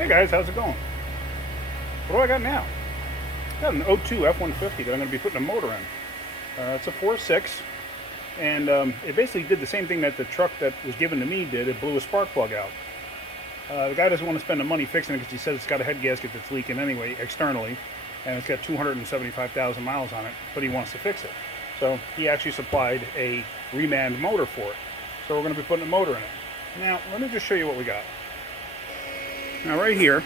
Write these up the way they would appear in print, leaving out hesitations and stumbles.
Hey guys, how's it going? What do I got now? I got an 02 F-150 that I'm going to be putting a motor in. It's a 4.6, and it basically did the same thing that the truck that was given to me did. It blew a spark plug out. The guy doesn't want to spend the money fixing it because he says it's got a head gasket that's leaking anyway, externally, and it's got 275,000 miles on it, but he wants to fix it. So he actually supplied a reman motor for it. So we're going to be putting a motor in it. Now, let me just show you what we got. Now right here,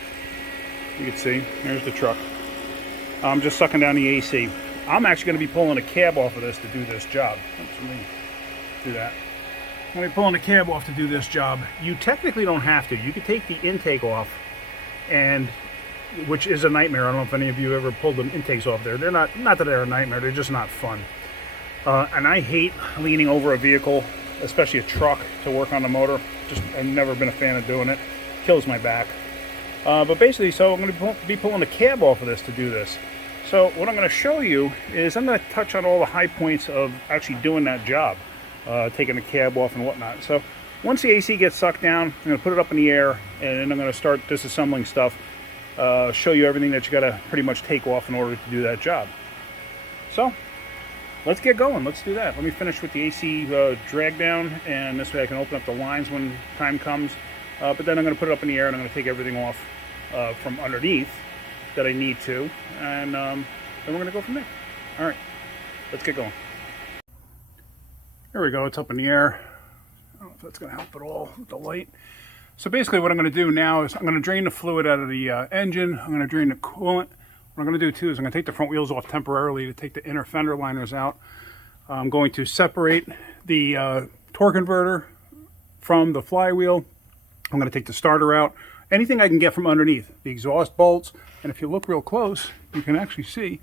you can see, there's the truck. I'm just sucking down the AC. I'm actually going to be pulling a cab off of this to do this job. Oops, let me do that. I'm going to be pulling the cab off to do this job. You technically don't have to. You could take the intake off, and which is a nightmare. I don't know if any of you ever pulled the intakes off there. They're not that they're a nightmare, they're just not fun. And I hate leaning over a vehicle, especially a truck, to work on the motor. I've never been a fan of doing it. Kills my back. But basically, so I'm going to be pulling the cab off of this to do this. So what I'm going to show you is I'm going to touch on all the high points of actually doing that job, taking the cab off and whatnot. So once the AC gets sucked down, I'm going to put it up in the air, and then I'm going to start disassembling stuff, show you everything that you got to pretty much take off in order to do that job. So let's get going. Let's do that. Let me finish with the AC drag down, and this way I can open up the lines when time comes. But then I'm going to put it up in the air, and I'm going to take everything off from underneath that I need to, and then we're going to go from there. All right, let's get going. There we go. It's up in the air. I don't know if that's going to help at all with the light. So basically what I'm going to do now is I'm going to drain the fluid out of the engine. I'm going to drain the coolant. What I'm going to do too is I'm going to take the front wheels off temporarily to take the inner fender liners out. I'm going to separate the torque converter from the flywheel. I'm going to take the starter out. Anything I can get from underneath. The exhaust bolts. And if you look real close, you can actually see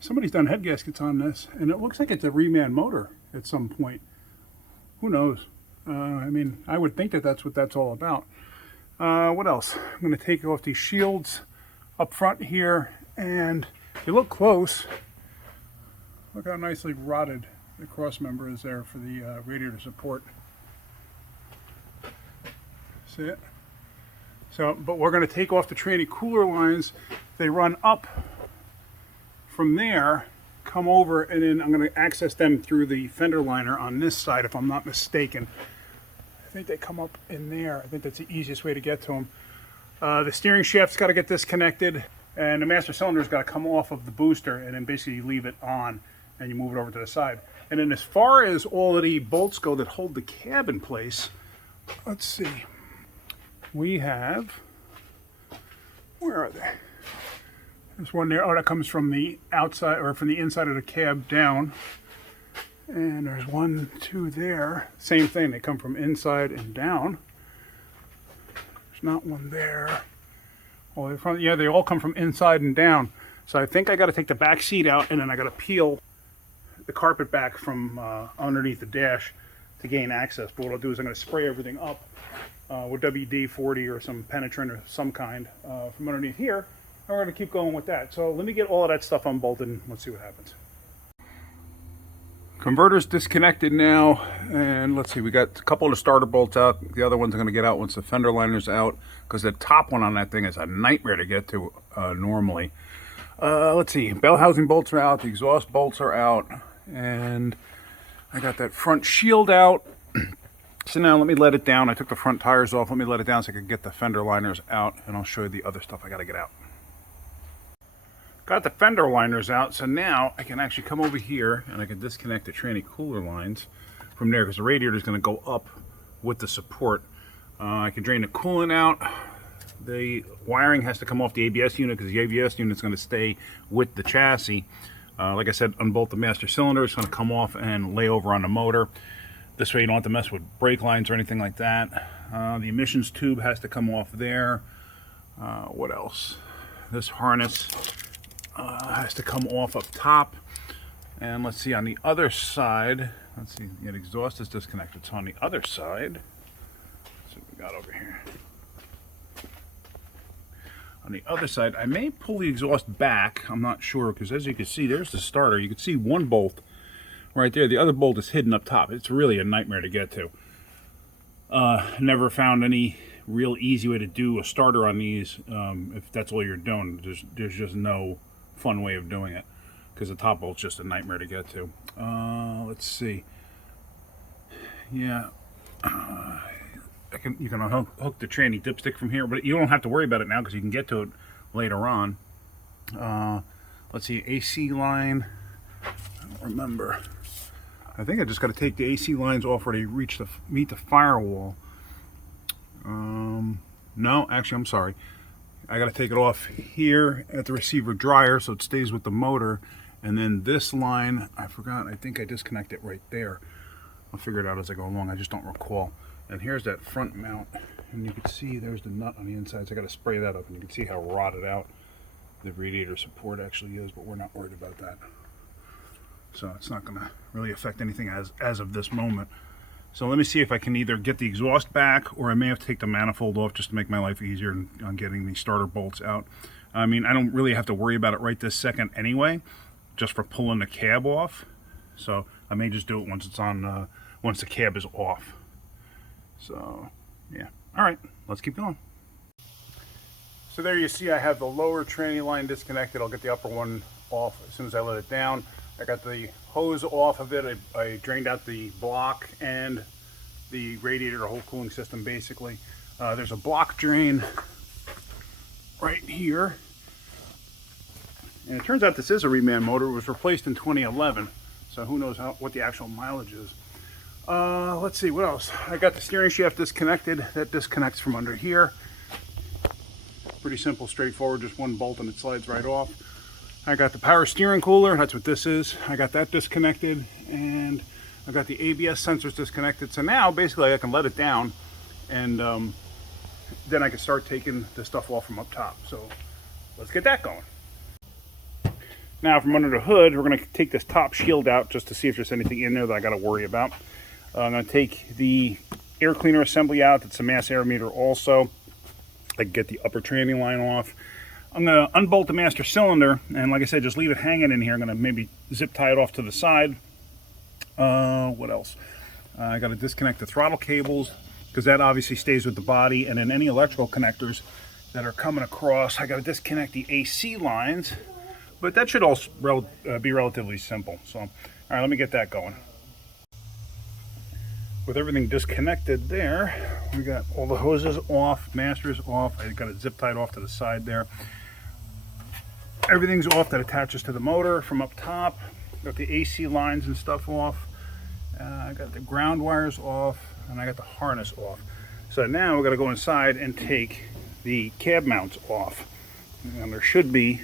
somebody's done head gaskets on this. And it looks like it's a reman motor at some point. Who knows? I mean, I would think that that's what that's all about. What else? I'm going to take off these shields up front here. And if you look close, look how nicely rotted the cross member is there for the radiator support. See it? So, but we're going to take off the tranny cooler lines. They run up from there, come over, and then I'm going to access them through the fender liner on this side, if I'm not mistaken. I think they come up in there. I think that's the easiest way to get to them. The steering shaft's got to get disconnected, and the master cylinder's got to come off of the booster, and then basically you leave it on, and you move it over to the side. And then as far as all of the bolts go that hold the cab in place, let's see. We have, where are they? There's one there. Oh, that comes from the outside, or from the inside of the cab down. And there's 1, 2 there. Same thing, they come from inside and down. There's not one there. Oh, yeah, they all come from inside and down. So I think I got to take the back seat out, and then I got to peel the carpet back from underneath the dash to gain access. But what I'll do is I'm going to spray everything up with WD-40 or some penetrant or some kind from underneath here, and we're going to keep going with that. So let me get all of that stuff unbolted and let's see what happens. Converter's disconnected now, and let's see, we got a couple of the starter bolts out. The other ones are going to get out once the fender liner's out, because the top one on that thing is a nightmare to get to normally. Let's see, bell housing bolts are out, the exhaust bolts are out, and I got that front shield out. So now let me let it down. I took the front tires off. Let me let it down so I can get the fender liners out, and I'll show you the other stuff I got to get out. Got the fender liners out, so now I can actually come over here and I can disconnect the tranny cooler lines from there, because the radiator is going to go up with the support. I can drain the coolant out. The wiring has to come off the ABS unit, because the ABS unit is going to stay with the chassis. Like I said, unbolt the master cylinder. It's going to come off and lay over on the motor. This way you don't have to mess with brake lines or anything like that. The emissions tube has to come off there. What else? This harness has to come off up top. And let's see, on the other side, let's see, the exhaust is disconnected. So on the other side, let's see what we got over here. On the other side, I may pull the exhaust back. I'm not sure, because as you can see, there's the starter. You can see one bolt right there. The other bolt is hidden up top. It's really a nightmare to get to. Never found any real easy way to do a starter on these, if that's all you're doing. There's just no fun way of doing it, because the top bolt's just a nightmare to get to. Let's see. Yeah, you can hook the tranny dipstick from here, but you don't have to worry about it now because you can get to it later on. Let's see, AC line. I don't remember. I think I just got to take the AC lines off where they meet the firewall. No, actually, I'm sorry. I got to take it off here at the receiver dryer so it stays with the motor. And then this line, I forgot. I think I disconnect it right there. I'll figure it out as I go along. I just don't recall. And here's that front mount, and you can see there's the nut on the inside. So I got to spray that up, and you can see how rotted out the radiator support actually is. But we're not worried about that. So it's not going to really affect anything as of this moment. So let me see if I can either get the exhaust back, or I may have to take the manifold off just to make my life easier on getting the starter bolts out. I mean, I don't really have to worry about it right this second anyway, just for pulling the cab off. So I may just do it once it's on, once the cab is off. So yeah, all right, let's keep going. So there you see I have the lower tranny line disconnected. I'll get the upper one off as soon as I let it down. I got the hose off of it. I drained out the block and the radiator, the whole cooling system basically. There's a block drain right here. And it turns out this is a reman motor. It was replaced in 2011. So who knows what the actual mileage is. Let's see, what else? I got the steering shaft disconnected. That disconnects from under here. Pretty simple, straightforward, just one bolt and it slides right off. I got the power steering cooler, that's what this is. I got that disconnected, and I got the ABS sensors disconnected. So now basically I can let it down, and then I can start taking the stuff off from up top. So let's get that going. Now from under the hood, we're going to take this top shield out just to see if there's anything in there that I got to worry about. I'm going to take the air cleaner assembly out. It's a mass air meter also. I can get the upper tranny line off. I'm going to unbolt the master cylinder, and like I said, just leave it hanging in here. I'm going to maybe zip tie it off to the side. What else? I got to disconnect the throttle cables, because that obviously stays with the body, and then any electrical connectors that are coming across. I got to disconnect the AC lines, but that should also be relatively simple. So, all right, let me get that going. With everything disconnected there, we got all the hoses off, master's off. I got it zip tied off to the side there. Everything's off that attaches to the motor from up top. Got the AC lines and stuff off. I got the ground wires off, and I got the harness off. So now we're going to go inside and take the cab mounts off. And there should be,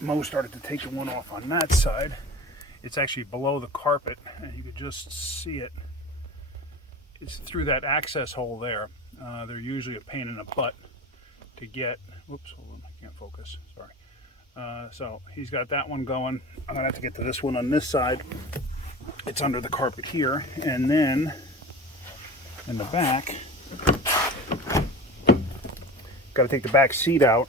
Mo started to take the one off on that side. It's actually below the carpet, and you could just see it. It's through that access hole there. They're usually a pain in the butt to get. Whoops, hold on, I can't focus, sorry. So he's got that one going. I'm gonna have to get to this one on this side. It's under the carpet here, and then in the back, got to take the back seat out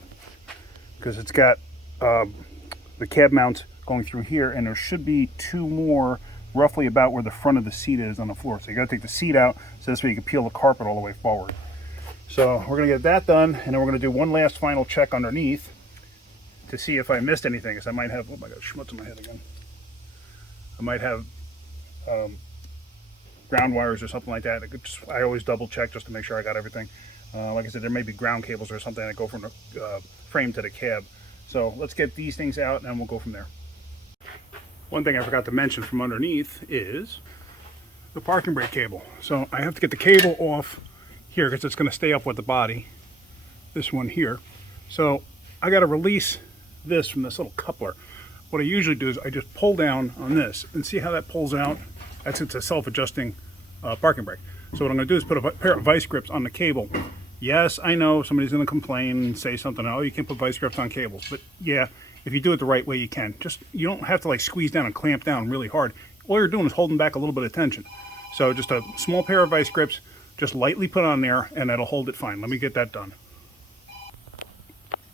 because it's got the cab mounts going through here, and there should be two more roughly about where the front of the seat is on the floor. So you got to take the seat out so this way you can peel the carpet all the way forward. So we're going to get that done, and then we're going to do one last final check underneath to see if I missed anything, because I might have, oh my god, schmutz in my head again. I might have ground wires or something like that. I always double check just to make sure I got everything. Like I said, there may be ground cables or something that go from the frame to the cab. So let's get these things out and we'll go from there. One thing I forgot to mention from underneath is the parking brake cable. So I have to get the cable off here because it's going to stay up with the body, this one here. So I got to release this from this little coupler. What I usually do is I just pull down on this and see how that pulls out. It's a self-adjusting parking brake. So what I'm going to do is put a pair of vice grips on the cable. Yes, I know somebody's going to complain and say something, oh, you can't put vice grips on cables. But yeah, if you do it the right way, you can. Just, you don't have to like squeeze down and clamp down really hard. All you're doing is holding back a little bit of tension. So just a small pair of vice grips, just lightly put on there, and that'll hold it fine. Let me get that done.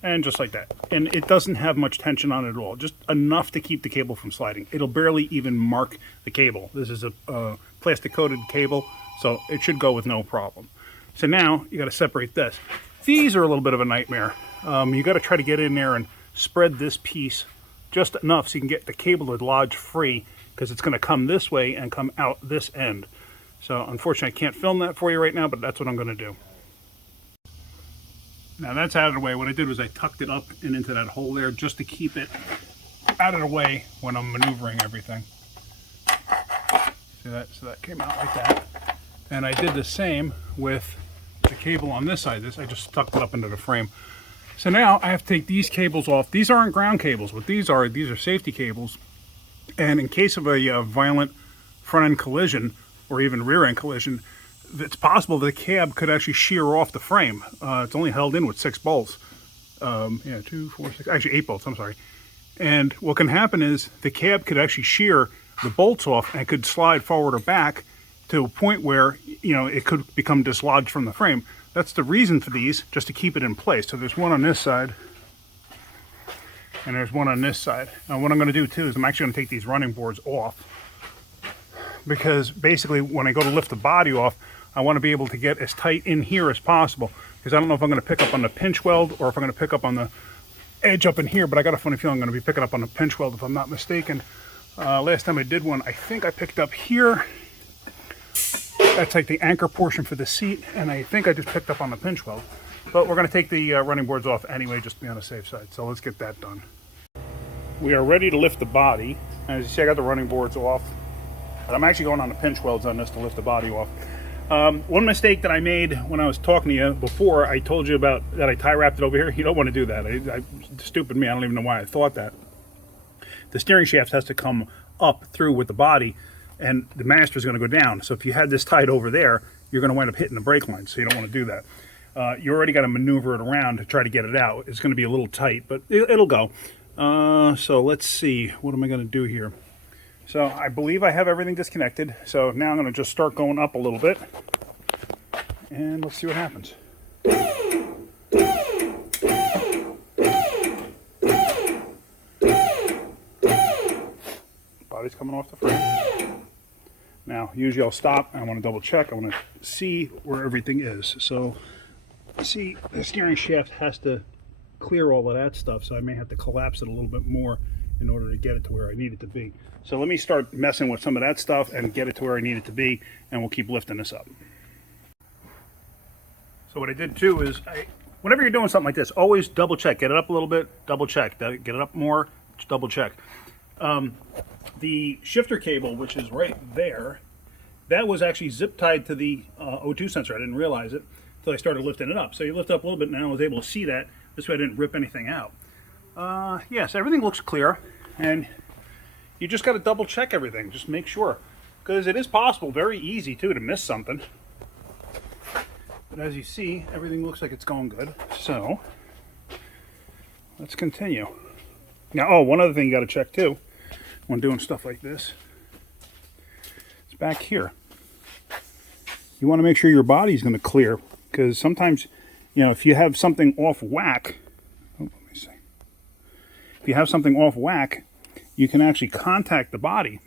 And just like that. And it doesn't have much tension on it at all. Just enough to keep the cable from sliding. It'll barely even mark the cable. This is a plastic coated cable, So it should go with no problem. So now you got to separate this. These are a little bit of a nightmare. You got to try to get in there and spread this piece just enough so you can get the cable to lodge free, because it's going to come this way and come out this end. So unfortunately I can't film that for you right now, but that's what I'm going to do. Now that's out of the way. What I did was I tucked it up and into that hole there just to keep it out of the way when I'm maneuvering everything. See that? So that came out like that. And I did the same with the cable on this side. I just tucked it up into the frame. So now I have to take these cables off. These aren't ground cables. What these are safety cables. And in case of a violent front end collision or even rear end collision, it's possible the cab could actually shear off the frame. It's only held in with 6 bolts. Yeah, 2, 4, 6, actually 8 bolts, I'm sorry. And what can happen is the cab could actually shear the bolts off and could slide forward or back to a point where, you know, it could become dislodged from the frame. That's the reason for these, just to keep it in place. So there's one on this side, and there's one on this side. Now what I'm going to do too is I'm actually going to take these running boards off, because basically when I go to lift the body off, I want to be able to get as tight in here as possible, because I don't know if I'm going to pick up on the pinch weld or if I'm going to pick up on the edge up in here, but I got a funny feeling I'm going to be picking up on the pinch weld if I'm not mistaken. Last time I did one, I think I picked up here. That's like the anchor portion for the seat, and I think I just picked up on the pinch weld. But we're going to take the running boards off anyway, just to be on the safe side. So let's get that done. We are ready to lift the body. As you see, I got the running boards off. But I'm actually going on the pinch welds on this to lift the body off. One mistake that I made when I was talking to you before, I told you about that I tie wrapped it over here. You don't want to do that. Stupid me, I don't even know why I thought that. The steering shaft has to come up through with the body, and the master is going to go down. So if you had this tied over there, you're going to wind up hitting the brake line, so you don't want to do that. You already got to maneuver it around to try to get it out. It's going to be a little tight, but it'll go. So let's see, what am I going to do here? So I believe I have everything disconnected. So now I'm going to just start going up a little bit, and let's see what happens. Body's coming off the frame. Now, usually I'll stop. I want to double check. I want to see where everything is. So, see, the steering shaft has to clear all of that stuff, so I may have to collapse it a little bit more in order to get it to where I need it to be. So let me start messing with some of that stuff and get it to where I need it to be, and we'll keep lifting this up. So what I did too is, whenever you're doing something like this, always double check. Get it up a little bit, double check. Get it up more, just double check. The shifter cable, which is right there, that was actually zip tied to the O2 sensor. I didn't realize it until I started lifting it up. So you lift up a little bit, and I was able to see that. This way I didn't rip anything out. Yes, everything looks clear, and you just got to double check everything. Just make sure, because it is possible, very easy too, to miss something. But as you see, everything looks like it's going good. So let's continue. Now, oh, one other thing you got to check too when doing stuff like this, it's back here. You want to make sure your body's going to clear, because sometimes, you know, if you have something off whack, oh, let me see. If you have something off whack, you can actually contact the body,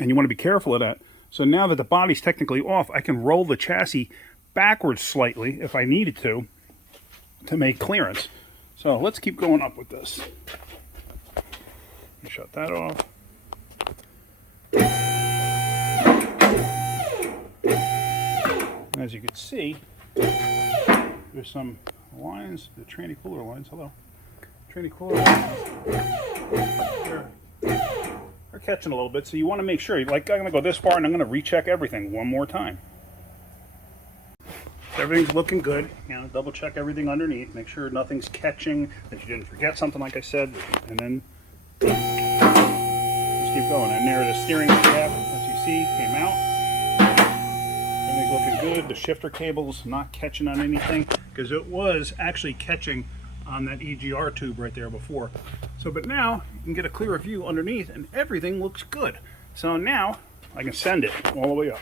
and you want to be careful of that. So now that the body's technically off, I can roll the chassis backwards slightly if I needed to make clearance. So let's keep going up with this. Shut that off. And as you can see, there's some lines, the tranny cooler lines. Hello. Tranny cooler lines. They're catching a little bit, so you want to make sure, like, I'm going to go this far and I'm going to recheck everything one more time. So everything's looking good. You know, double check everything underneath, make sure nothing's catching, that you didn't forget something like I said, and then just keep going. And there, the steering shaft, as you see, came out. Everything's looking good. The shifter cable's not catching on anything, because it was actually catching on that EGR tube right there before. So, but now you can get a clearer view underneath, and everything looks good. So now I can send it all the way up.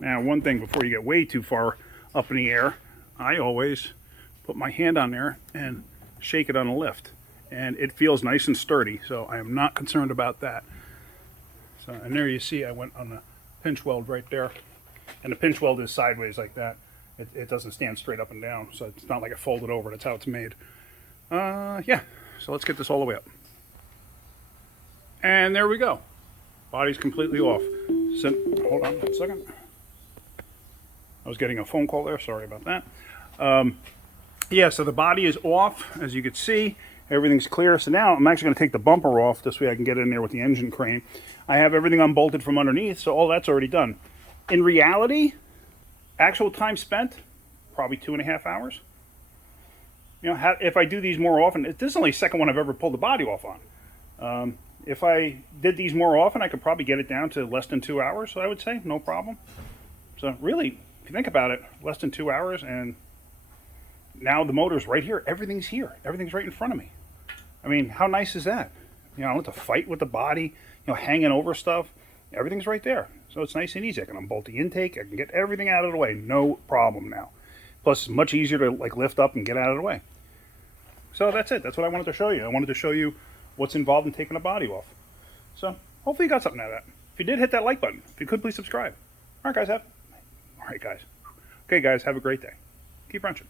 Now, one thing before you get way too far up in the air, I always put my hand on there and shake it on a lift. And it feels nice and sturdy, so I am not concerned about that. So, and there you see I went on the pinch weld right there. And the pinch weld is sideways like that. It doesn't stand straight up and down, so it's not like it folded over. That's how it's made. Yeah, so let's get this all the way up. And there we go. Body's completely off. So, hold on a second. I was getting a phone call there. Sorry about that. Yeah, so the body is off, as you can see. Everything's clear. So now I'm actually going to take the bumper off. This way I can get in there with the engine crane. I have everything unbolted from underneath, so all that's already done. In reality, actual time spent, probably 2.5 hours. You know, if I do these more often, this is only the second one I've ever pulled the body off on. If I did these more often, I could probably get it down to less than 2 hours, so I would say, no problem. So really, if you think about it, less than 2 hours, and now the motor's right here. Everything's here. Everything's right in front of me. I mean, how nice is that? You know, I don't have to fight with the body, you know, hanging over stuff. Everything's right there. So it's nice and easy. I can unbolt the intake. I can get everything out of the way. No problem now. Plus, it's much easier to like lift up and get out of the way. So that's it. That's what I wanted to show you. I wanted to show you what's involved in taking a body off. So hopefully you got something out of that. If you did, hit that like button. If you could, please subscribe. All right, guys. Okay, guys. Have a great day. Keep wrenching.